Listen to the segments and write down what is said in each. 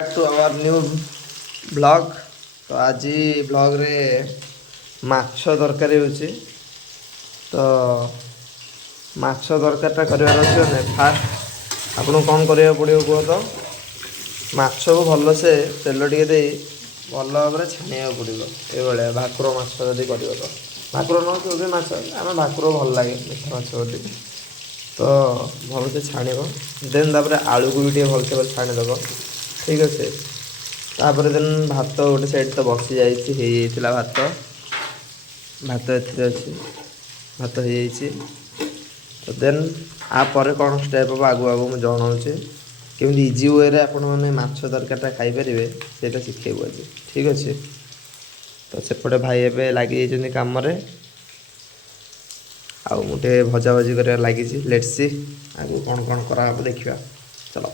To our new blog. तो आज blog रे माछ दरकारी होची। तो माछ दरकारटा करार अच्छे ना फास्ट आपको कौन करा पड़ो कह तो माछ को भल से तेल टे दे भल भाव छाणिया पड़ो ये भाकुर माछ जदि कर तो भाकुर न जो भी माछ आम भाकुर भल लगे मीठा माछ बोली तो भल से छाण देन आलू को भी भलसे छाणीदेव ठीक अच्छे। तापर देन भात गोटे साइड तो बसी जाइए भात भात ए अच्छी भात हो जाइए। तो देन आपर कौन स्टेप हम आगु आगु मुझे जनाऊे केमी इजी वे आपण मैंने माछ तरकारीटा खाईपर से शिखेबू आज ठीक अच्छे। तो सेपटे भाई एवं लगी कम आउ मुझे भजा भजी कर लगी लेट्स सी आगु कौन कौन करा देखा चलो।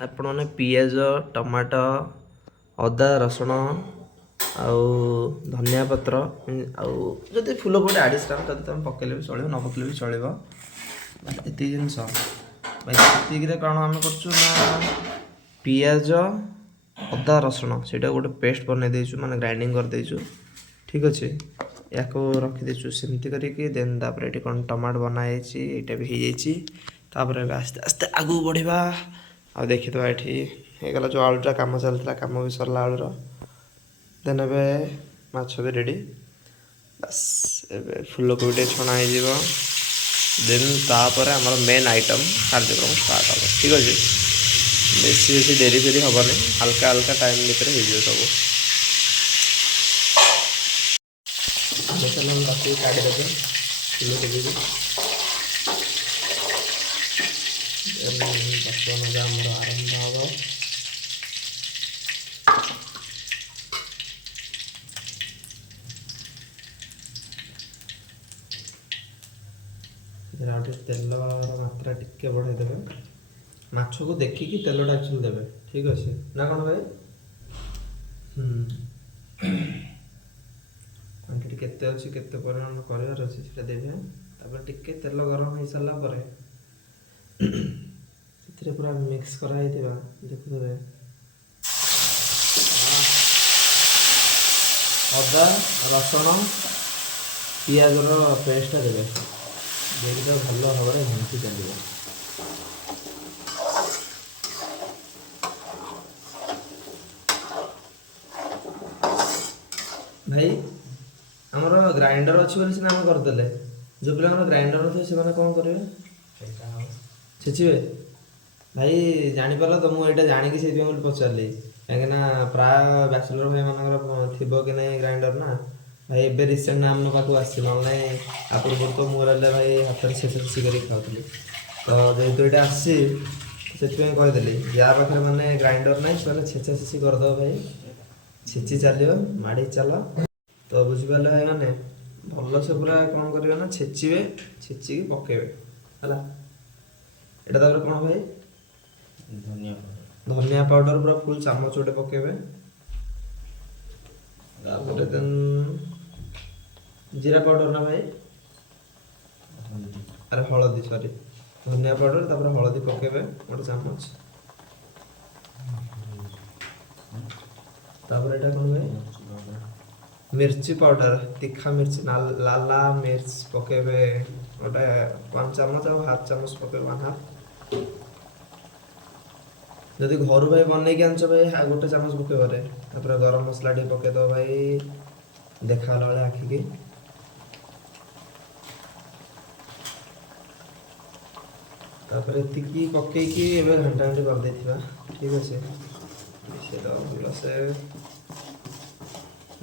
आपण मैंने पियाज टमाटो अदा रसुण आउ धनिया पत्र आउ जदि फूल कोटे आडिशनाल जब तुम पकड़े भी चलो न पकड़े भी चलो ये जिनस भाई कौन आम कर पियाज अदा रसुण से गोटे पेस्ट बन देचु माने ग्राइंडिंग कर देचु ठीक अच्छे। या रखीदेचु सेमती करके देन तापर ये कौन टमाटो बनाई यहाँ भी हो जापर आस्ते आस्ते आगू बढ़ा आ देखिए ये गला जो आलूटा कम चलता कम भी सरला आलूर देन ए माछ भी रेडी बस ए फूलकोबी छणा हो देन तापर आमर मेन आइटम कार्यक्रम स्टार्ट हम ठीक अच्छे। बेसी बेसी डेरी फेरी हेनी हल्का हल्का टाइम भितर हो सब रखी काढ़ीदेवे फूलकोबी बसवन आमर आरंभ हम तेल मात्रा टिके बढ़ाईदेवे माछ को देखिकी तेलटा एक्चुअली देवे ठीक अच्छे ना कौन भाई क्वांटिटी केते अच्छी केते परिमाण करार अच्छे से देवे तापर टिके तेल गरम हो सारा पर पूरा मिक्स कराई देखुए अदा रसुण पियाज पेस्ट देवे देखिए भल भाव भांसी चलिए भाई आमर ग्राइंडर अच्छी बोली सीना करदे जो पिला ग्राइंडर थे से कौन करेंगे छेचिबे भाई जापर तो मुझे जाणी से पचारि कहीं प्राय बैचलर भाई मान थी कि नहीं ग्राइंडर ना भाई एवं रिसेंट आम पाक आसी ना आ पूर्व तो मुझे भाई हाथ में छेची कर खाऊली तो जेहतु ये आसी से कहीदेली या पाखे मैंने ग्राइंडर ना से छेचा छेची करदे भाई छेची चलो माड़ी चल तो बुझिपारे भाई मैंने भल से पूरा कौन करेंगे ना छेचे छेचिकी पकेबे है यहाँ कौन भाई धनिया पाउडर पूरा फुल चामच गोटे पकेबे देन जीरा पाउडर ना भाई अरे हलदी सॉरी धनिया पाउडर तापर हलदी पकेबे गोटे चामच तापर एटा कौन भाई मिर्ची पाउडर तीखा मिर्ची लाला मिर्च पकेबे गोटे 1 चामच और हाफ चामच पकेबे 1 हाफ जदि घर भाई बनई के आनछ भाई गोटे चामच पकेबारे तापर गरम मसला टी पकेदो भाई देखा वाले आखि की तापर एतिकी पकईकी एबे घंटा घंटे कर देथिबा ठीक अच्छे से तो भल से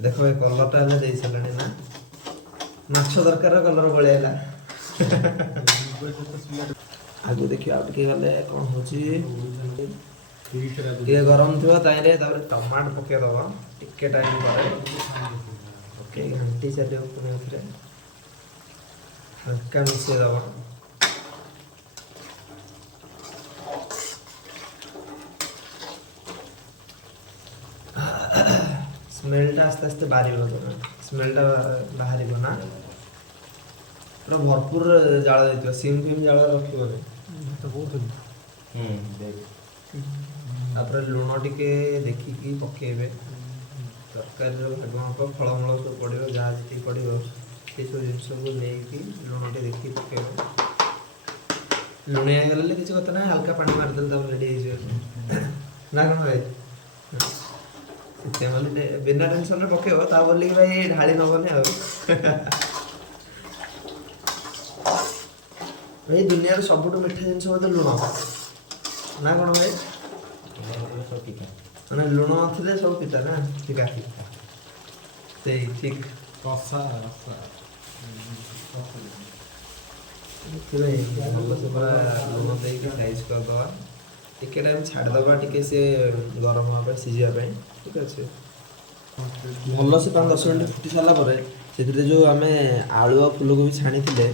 देखो ये कलरटा हेले दे सारे ना माछ दरकार कलर बलिया आगु देखिए आगे गले कौन हो ଟିକେ ଗରମ ଥିବ ତାହିଁରେ ତାପରେ ଟମାଟୋ ପକେଇଦବ ଟିକେ ଟାଇମ୍ ପରେ ପକେଇ ଘାଣ୍ଟି ଚାଲିବ ପୁଣି ଏଥିରେ ହାଲକା ମିଶେଇଦବ। ସ୍ମେଲଟା ଆସ୍ତେ ଆସ୍ତେ ବାହାରିବ, ସ୍ମେଲଟା ବାହାରିବ ନା ପୁରା ଭରପୁର ଜାଳ ଦେଇଥିବ, ସିମ୍ ଫିମ୍ ଜାଳ ରଖିବନି। ତାପରେ ଲୁଣ ଟିକେ ଦେଖିକି ପକେଇବେ, ତରକାରୀର ଭାଗ ମାପ ଫଳମୂଳ ସବୁ ପଡ଼ିବ, ଯାହା ଯେତିକି ପଡ଼ିବ ସେସବୁ ଜିନିଷକୁ ନେଇକି ଲୁଣ ଟିକେ ଦେଖିକି ପକେଇବେ। ଲୁଣିଆ ହେଇଗଲେ କିଛି କଥା ନାହିଁ, ହାଲକା ପାଣି ମାରିଦେଲେ ତାପରେ ରେଡ଼ି ହେଇଯିବ ନା କ'ଣ ଭାଇ? ସେଥିପାଇଁ ବିନା ଟେନସନରେ ପକେଇବ, ତା ବୋଲିକି ଭାଇ ଢାଳି ନବନି ଆଉ। ଭାଇ ଦୁନିଆର ସବୁଠୁ ମିଠା ଜିନିଷ ବୋଧେ ଲୁଣ ନା କ'ଣ ଭାଇ? ମାନେ ଲୁଣ ଥିଲେ ସବୁ ପିତା ନା ଫିକା ସେଇ ଠିକ୍ କଷା ସେଥିପାଇଁ ଭଲସେ ପୁରା ଲୁଣ ଦେଇକି ସାଇଜ୍ କରିଦେବା, ଟିକେ ଟାଇମ୍ ଛାଡ଼ିଦେବା ଟିକେ ସେ ଗରମ ହେବା ପାଇଁ, ସିଝିବା ପାଇଁ। ଠିକ୍ ଅଛି, ଭଲସେ 5-10 ମିନିଟ୍ ଫୁଟି ସାରିଲା ପରେ ସେଥିରେ ଯେଉଁ ଆମେ ଆଳୁ ଆଉ ଫୁଲକୋବି ଛାଣିଥିଲେ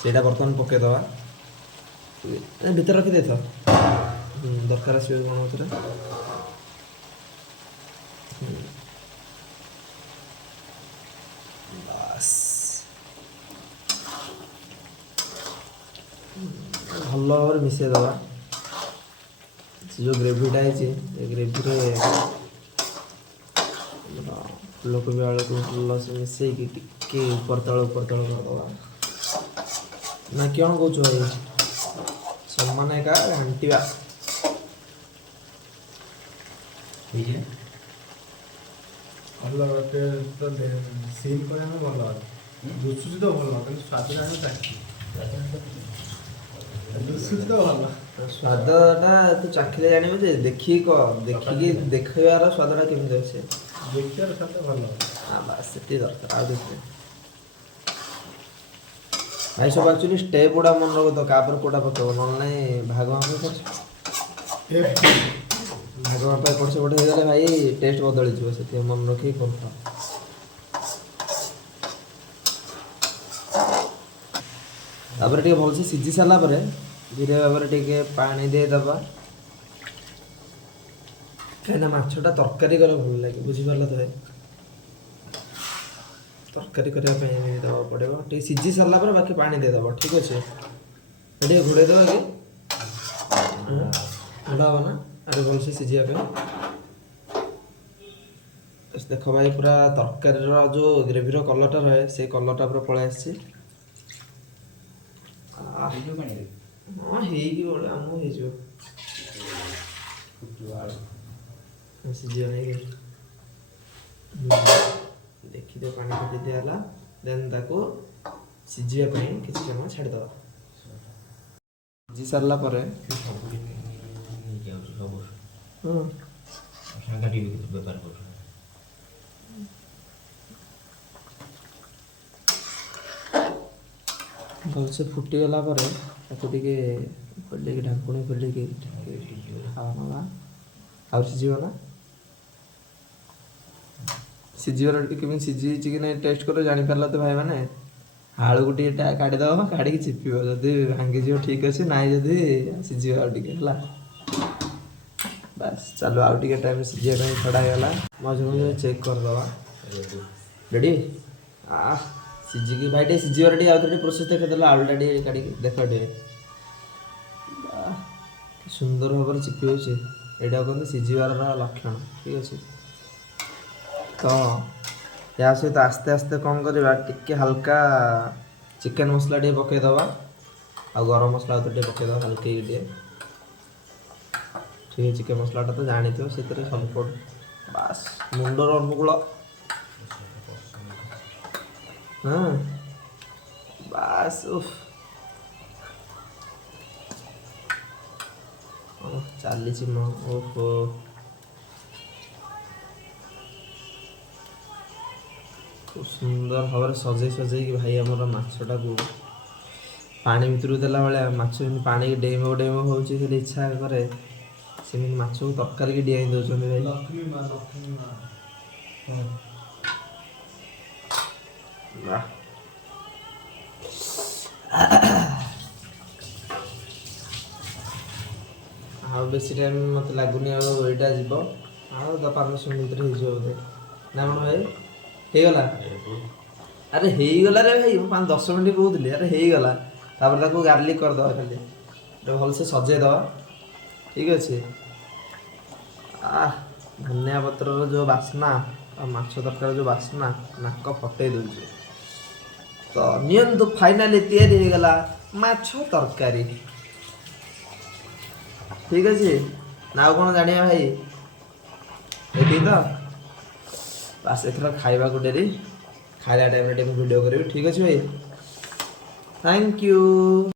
ସେଇଟା ବର୍ତ୍ତମାନ ପକେଇଦେବା। ଭିତରେ ରଖିଦେଇଥାଅ, ଦରକାର ଆସିବ କ'ଣ ଏଥିରେ। ବାସ୍ ଭଲ ଭାବରେ ମିଶାଇଦେବା। ସେ ଯେଉଁ ଗ୍ରେଭିଟା ହେଇଛି ଏ ଗ୍ରେଭିରେ ଫୁଲକୋବି ଆଳୁକୁ ଭଲସେ ମିଶେଇକି ଟିକେ ଉପର ତଳ କରିଦେବା ନା କ'ଣ କହୁଛୁ ଭାଇ? ସମାନ ଏକା ଘାଣ୍ଟିବା। ଭଲ ସିମ୍ କରିବା ଭଲ ଦୁସୁଛି ତ ଭଲ, କିନ୍ତୁ ସ୍ୱାଦ ଆମେ ଚାଖି ଦୁସୁଛି ତ ଭଲ। ସ୍ୱାଦଟା ତୁ ଚାଖିଲେ ଜାଣିବୁ ଯେ ଦେଖିକି ଦେଖେଇବାର ସ୍ୱାଦଟା କେମିତି ଅଛି, ଦେଖିବାର ସ୍ୱାଦ ଭଲ। ବାସ୍ ସେତିକି ଦରକାର, ଆଉ କିଛି ଭାଇ। ସବୁ ଆକ୍ଚୁଆଲି ଷ୍ଟେପ୍ ଗୁଡ଼ା ମନେ ରଖ, କାପରେ କୋଉଟା ପକେଇବ, ନହେଲେ ନାହିଁ ଭାଗ ମାପ ଏପଟ ସେପଟ ହେଇଗଲେ ଭାଇ ଟେଷ୍ଟ ବଦଳିଯିବ, ସେଥିପାଇଁ ମନେ ରଖିକି କରୁଥାଅ। ତାପରେ ଟିକେ ଭଲସେ ସିଝି ସାରିଲା ପରେ ଧୀରେ ଭାବରେ ଟିକେ ପାଣି ଦେଇଦେବା, କାହିଁକିନା ମାଛଟା ତରକାରୀ କଲେ ଭଲ ଲାଗେ, ବୁଝିପାରିଲ ତ ଭାଇ? ତରକାରୀ କରିବା ପାଇଁ ଏମିତି ଦେବାକୁ ପଡ଼ିବ। ଟିକେ ସିଝି ସାରିଲା ପରେ ବାକି ପାଣି ଦେଇଦେବ, ଠିକ୍ ଅଛି? ଟିକେ ଘୋଡ଼େଇ ଦେବା କି ଘୋଡ଼ା ହବ ନା ଆରେ ଭଲସେ ସିଝିବା ପାଇଁ। ଦେଖ ଭାଇ ପୁରା ତରକାରୀର ଯେଉଁ ଗ୍ରେଭିର କଲର୍ଟା ରହେ ସେଇ କଲର୍ଟା ପୁରା ପଳେଇ ଆସିଛି। ହଁ ହେଇକି ଗୋଟେ ଆମକୁ ହେଇଯିବ, ସିଝିବ ନେଇକି ଦେଖିଦିଅ ପାଣି ଫୁଟି ଦିଆହେଲା, ଦେନ୍ ତାକୁ ସିଝିବା ପାଇଁ କିଛି ସମୟ ଛାଡ଼ିଦେବା। ସିଝି ସାରିଲା ପରେ ଭଲସେ ଫୁଟିଗଲା ପରେ ତାକୁ ଟିକେ ଖୋଲିକି ଢାଙ୍କୁଣି ଖୋଲିକି ନେବା, ଆଉ ସିଝିବ ନା। ସିଝିବାର ଟିକେ କେମିତି ସିଝିଛି କି ନାହିଁ ଟେଷ୍ଟ କରି ଜାଣିପାରିଲ ତ ଭାଇମାନେ। ଆଳୁକୁ ଟିକେ କାଢ଼ିଦେବ, କାଢ଼ିକି ଚିପିବ, ଯଦି ଭାଙ୍ଗିଯିବ ଠିକ୍ ଅଛି, ନାହିଁ ଯଦି ସିଝିବ ଆଉ ଟିକେ ହେଲା। ବାସ୍ ଚାଲୁ, ଆଉ ଟିକେ ଟାଇମ୍ ସିଝିବା ପାଇଁ ଛଡ଼ା ହେଇଗଲା, ମଝିରେ ମଝିରେ ଚେକ୍ କରିଦେବା। ରେଡ଼ି? ସିଝିକି ଭାଇ ଟିକେ ସିଝିବାର ଟିକେ ଆଉ ଥରେ ଟିକେ ପ୍ରୋସେସ୍ ଦେଖେଇଦେଲ, ଆଳୁଟା ଟିକେ କାଢ଼ିକି ଦେଖ ଟିକେ, କି ସୁନ୍ଦର ଭାବରେ ଚିପି ହେଉଛି, ଏଇଟା କୁହନ୍ତି ସିଝିବାର ଲକ୍ଷଣ। ଠିକ୍ ଅଛି, ତ ଏହା ସହିତ ଆସ୍ତେ ଆସ୍ତେ କ'ଣ କରିବା, ଟିକେ ହାଲକା ଚିକେନ୍ ମସଲା ଟିକେ ପକେଇଦେବା, ଆଉ ଗରମ ମସଲା ଆଉ ଟିକେ ପକେଇଦେବା ହାଲକେଇକି ଟିକେ। ଠିକ୍ ଅଛି, ଚିକେନ୍ ମସଲାଟା ତ ଜାଣିଥିବ, ସେଥିରେ ସବୁ ପଡ଼ୁ। ବାସ୍ ମୁଣ୍ଡର ଅନୁକୂଳ, ହଁ ବାସ୍ ଚାଲିଛି ମୋ ଓହୋ। খুব ସୁନ୍ଦର ଭାବରେ ସଜେଇକି ଭାଇ ଆମର ମାଛଟାକୁ ପାଣି ଭିତରକୁ ଦେଲା ଭଳିଆ, ମାଛ ଯେମିତି ପାଣିକି ଡେଇଁବ ହେଉଛି, ସେଠି ଇଚ୍ଛା କରେ ସେମିତି ମାଛକୁ ତରକାରୀ କି ଡିଆଇ ଦେଉଛନ୍ତି ଭାଇ। ଲକ୍ଷ୍ମୀ ମା ବାଃ। ଆଉ ବେଶୀ ଟାଇମ୍ ମୋତେ ଲାଗୁନି ଆଉ ଏଇଟା ଯିବ, ଆଉ 15 ମିନିଟ୍ ଭିତରେ ହେଇଯିବ ବୋଧେ ନା କ'ଣ ଭାଇ? ହେଇଗଲା? ଆରେ ହେଇଗଲା ରେ ଭାଇ, ମୁଁ 5-10 ମିନିଟ୍ କହୁଥିଲି, ଆରେ ହେଇଗଲା। ତାପରେ ତାକୁ ଗାର୍ଲିକ୍ କରିଦେବା, ଖାଲି ଗୋଟେ ଭଲସେ ସଜେଇଦେବା, ଠିକ୍ ଅଛି। ଧନିଆ ପତ୍ରର ଯେଉଁ ବାସ୍ନା ଆଉ ମାଛ ତରକାରୀର ଯେଉଁ ବାସ୍ନା ନାକ ଫଟେଇ ଦେଉଛି। ତ ନିଅନ୍ତୁ, ଫାଇନାଲି ତିଆରି ହେଇଗଲା ମାଛ ତରକାରୀ। ଠିକ୍ ଅଛି ନା ଆଉ କ'ଣ ଜାଣିବା ଭାଇ? ଏତିକି ତ ବାସ୍। ଏଥର ଖାଇବାକୁ ଡେରି, ଖାଇଲା ଟାଇମ୍ରେ ଟିକେ ମୁଁ ଭିଡ଼ିଓ କରିବି, ଠିକ୍ ଅଛି ଭାଇ। Thank you.